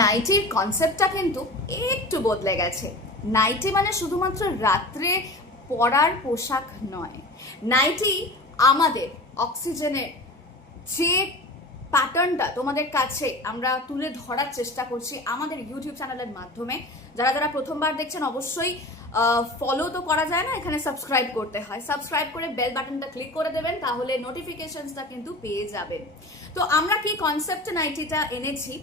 নাইটির কনসেপ্টটা কিন্তু একটু বদলে গেছে। নাইটি মানে শুধুমাত্র রাত্রে পরার পোশাক নয়, নাইটি আমাদের অক্সিজেনের যে প্যাটার্নটা তোমাদের কাছে আমরা তুলে ধরার চেষ্টা করছি আমাদের ইউটিউব চ্যানেলের মাধ্যমে। যারা যারা প্রথমবার দেখছেন অবশ্যই ফলো তো করা যায় না, এখানে সাবস্ক্রাইব করতে হয়। সাবস্ক্রাইব করে বেল বাটনটা ক্লিক করে দেবেন, তাহলে নোটিফিকেশনসটা কিন্তু পেয়ে যাবেন। তো আমরা কি কনসেপ্ট নাইটিটা এনেছি,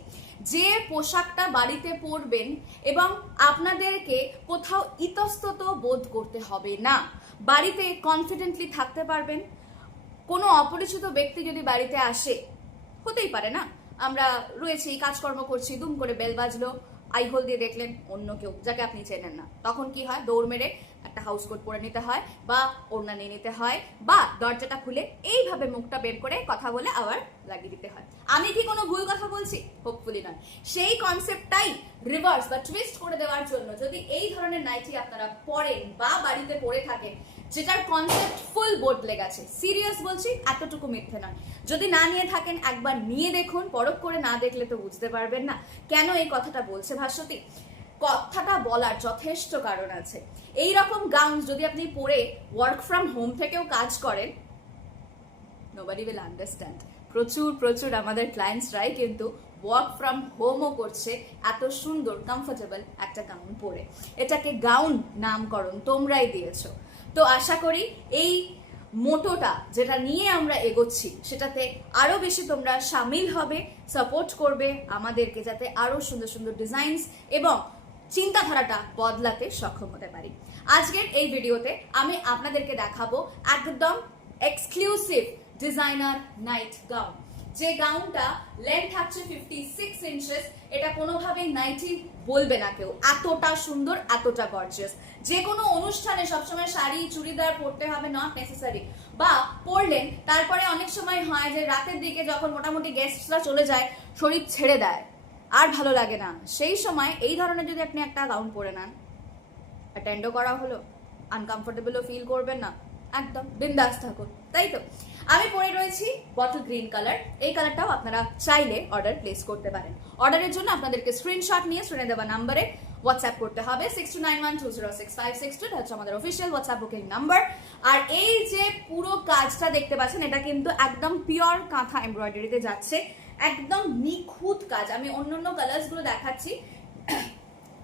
যে পোশাকটা বাড়িতে পরবেন এবং আপনাদেরকে কোথাও ইতস্তত বোধ করতে হবে না, বাড়িতে কনফিডেন্টলি থাকতে পারবেন। কোনো অপরিচিত ব্যক্তি যদি বাড়িতে আসে, হতেই পারে না, আমরা রয়েছি কাজকর্ম করছি, দুম করে বেল বাজলো, আই হোল দিয়ে দেখলেন অন্য কেউ যাকে আপনি চেনেন না, তখন কি হয়, দৌড় মেরে একটা হাউস কোট পরে নিতে হয় বা ওড়না নিয়ে নিতে হয়, বা দরজাটা খুলে এইভাবে মুখটা বের করে কথা বলে আবার লাগিয়ে দিতে হয়। আমি কি কোনো ভুল কথা বলছি? হোপফুলি নয়। সেই কনসেপ্টটাই রিভার্স বা টুইস্ট করে দেওয়ার জন্য যদি এই ধরনের নাইটি আপনারা পরেন বা বাড়িতে পরে থাকেন, যেটার কনসেপ্ট ফুল বদলে গেছে। সিরিয়াস বলছি, এতটুকু মিথ্যে নয়। যদি না নিয়ে থাকেন একবার নিয়ে দেখুন, পরখ করে না দেখলে তো বুঝতে পারবেন না কেন এই কথাটা বলছে ভাস্বতী। কথাটা বলার যথেষ্ট কারণ আছে। এই রকম গাউন যদি আপনি পরে ওয়ার্ক ফ্রম হোম থেকেও কাজ করেন, নোবডি উইল আন্ডারস্ট্যান্ড। প্রচুর প্রচুর আমাদের ক্লায়েন্টসরাই কিন্তু ওয়ার্ক ফ্রম হোমও করছে এত সুন্দর কমফোর্টেবল একটা গাউন পরে। এটাকে গাউন নামকরণ তোমরাই দিয়েছো। তো আশা করি এই মোটোটা যেটা নিয়ে আমরা এগোচ্ছি সেটাতে আরো বেশি তোমরা সামিল হবে, সাপোর্ট করবে আমাদেরকে, যাতে আরো সুন্দর সুন্দর ডিজাইনস এবং চিন্তাধারাটা বদলাতে সক্ষম হতে পারি। আজকের এই ভিডিওতে আমি আপনাদেরকে দেখাবো একদম এক্সক্লুসিভ ডিজাইনার নাইট গাউন। যে গাউনটা লেন্থ থাকছে 56 ইঞ্চেস। এটা কোনোভাবেই নাইটি বলবে না কেউ, এতটা সুন্দর, এতটা গর্জিয়াস। যে কোনো অনুষ্ঠানে সবসময় শাড়ি চুড়িদার পরতে হবে নট নেসেসারি, বা পরলেন তারপরে অনেক সময় হয় যে রাতের দিকে যখন মোটামুটি গেস্টরা চলে যায় শরীর ছেড়ে দেয়, আর ভালো লাগে না, সেই সময় এই ধরনের যদি আপনি একটা গাউন পরে নেন, অ্যাটেন্ডও করা হলো, আনকমফোর্টেবলও ফিল করবেন না, একদম বিন্দাস থাকুন। তাই তো আমি পরে রয়েছি বটল গ্রিন কালার। এই কালারটাও আপনারা চাইলে অর্ডার প্লেস করতে পারেন। অর্ডারের জন্য আপনাদেরকে স্ক্রিনশট নিয়ে স্ক্রিনে দেওয়া নাম্বারে হোয়াটসঅ্যাপ করতে হবে 6291206562। এটা হচ্ছে আমাদের অফিসিয়াল হোয়াটসঅ্যাপ বুকিং নাম্বার। আর এই যে পুরো কাজটা দেখতে পাচ্ছেন, এটা কিন্তু একদম পিওর কাঁথা এমব্রয়ডারিতে যাচ্ছে, একদম নিখুঁত কাজ। আমি অন্যান্য কালার্স গুলো দেখাচ্ছি,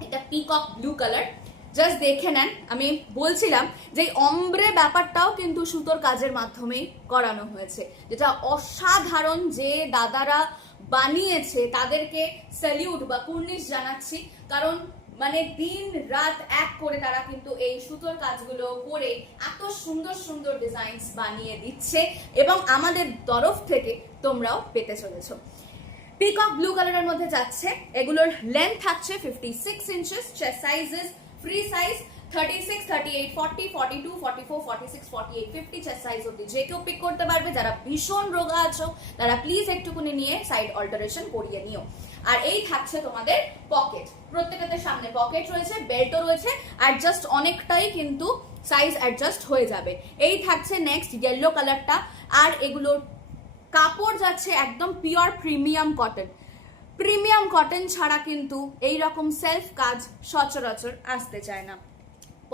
এটা পিকক ব্লু কালার, জাস্ট দেখে নেন। আমি বলছিলাম যে অমব্রে ব্যাপারটাও কিন্তু সুতোর কাজের মাধ্যমেই করানো হয়েছে, যেটা অসাধারণ। যে দাদারা বানিয়েছে তাদেরকে স্যালিউট বা কুর্নিশ জানাচ্ছি, কারণ মানে দিন রাত এক করে তারা কিন্তু এই সুতোর কাজগুলো করে এত সুন্দর সুন্দর ডিজাইনস বানিয়ে দিচ্ছে, এবং আমাদের তরফ থেকে তোমরাও পেতে চলেছো। পিকক ব্লু কালারের মধ্যে যাচ্ছে, এগুলোর লেন্থ থাকছে 56 inches. Chest sizes free size 36, 38, 40, 42, 44, 46, 48, 50 chest size অব্দি যে কেউ পিক করতে পারবে। যারা ভীষণ রোগা আছো তারা প্লিজ একটুকুনি নিয়ে সাইড অল্টারেশন করিয়ে নিও। আর এই থাকছে তোমাদের পকেট, প্রত্যেকটাতে সামনে পকেট রয়েছে, বেল্টও রয়েছে, অ্যাডজাস্ট অনেকটাই কিন্তু সাইজ অ্যাডজাস্ট হয়ে যাবে। এই থাকছে নেক্সট ইয়েলো কালারটা, আর এগুলোর কাপড় যাচ্ছে একদম pure premium cotton. Premium cotton ছাড়া কিন্তু এই রকম সেলফ কাজ সচরাচর আসতে চায় না।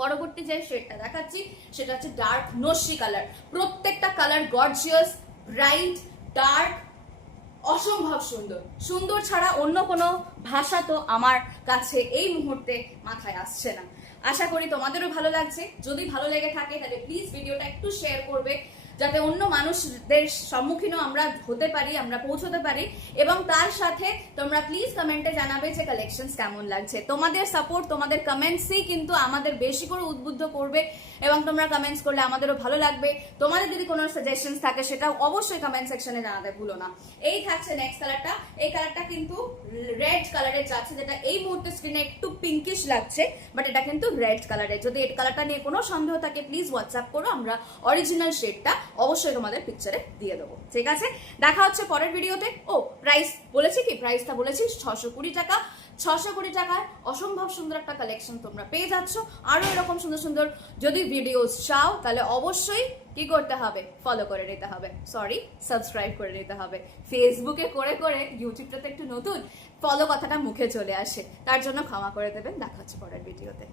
পরবর্তী যে শেডটা দেখাচ্ছি সেটা হচ্ছে ডার্ক নস্যি কালার। প্রত্যেকটা কালার গর্জিয়াস, ব্রাইট, ডার্ক, অসম্ভব সুন্দর। সুন্দর ছাড়া অন্য কোনো ভাষা তো আমার কাছে এই মুহূর্তে মাথায় আসছে না। আশা করি তোমাদেরও ভালো লাগছে। যদি ভালো লেগে থাকে তাহলে প্লিজ ভিডিওটা একটু শেয়ার করবে, যাতে অন্য মানুষদের সম্মুখীনও আমরা হতে পারি, আমরা পৌঁছতে পারি। এবং তার সাথে তোমরা প্লিজ কমেন্টে জানাবে যে কালেকশনস কেমন লাগছে। তোমাদের সাপোর্ট, তোমাদের কমেন্টসই কিন্তু আমাদের বেশি করে উদ্বুদ্ধ করবে, এবং তোমরা কমেন্টস করলে আমাদেরও ভালো লাগবে। তোমাদের যদি কোনো সাজেশনস থাকে সেটাও অবশ্যই কমেন্ট সেকশনে জানাতে ভুলো না। এই থাকছে নেক্সট কালারটা। এই কালারটা কিন্তু রেড কালারের যাচ্ছে, যেটা এই মুহূর্তে স্ক্রিনে একটু পিঙ্কিশ লাগছে, বাট এটা কিন্তু রেড কালারের। যদি এই কালারটা নিয়ে কোনো সন্দেহ থাকে প্লিজ হোয়াটসঅ্যাপ করো, আমরা অরিজিনাল শেডটা অবশ্যই তোমাদের পিকচারে দিয়ে দেবো। ঠিক আছে, দেখা হচ্ছে পরের ভিডিওতে। ও প্রাইস বলেছি কি? প্রাইসটা বলেছি 620 টাকা। 620 টাকায় অসম্ভব সুন্দর একটা কালেকশন তোমরা পেয়ে যাচ্ছ। আরো এরকম সুন্দর সুন্দর যদি ভিডিওস চাও তাহলে অবশ্যই কি করতে হবে? ফলো করে নিতে হবে, সাবস্ক্রাইব করে নিতে হবে। ফেসবুকে করে করে ইউটিউবটা তো একটু নতুন, ফলো কথাটা মুখে চলে আসে, তার জন্য ক্ষমা করে দেবেন। দেখা হচ্ছে পরের ভিডিওতে।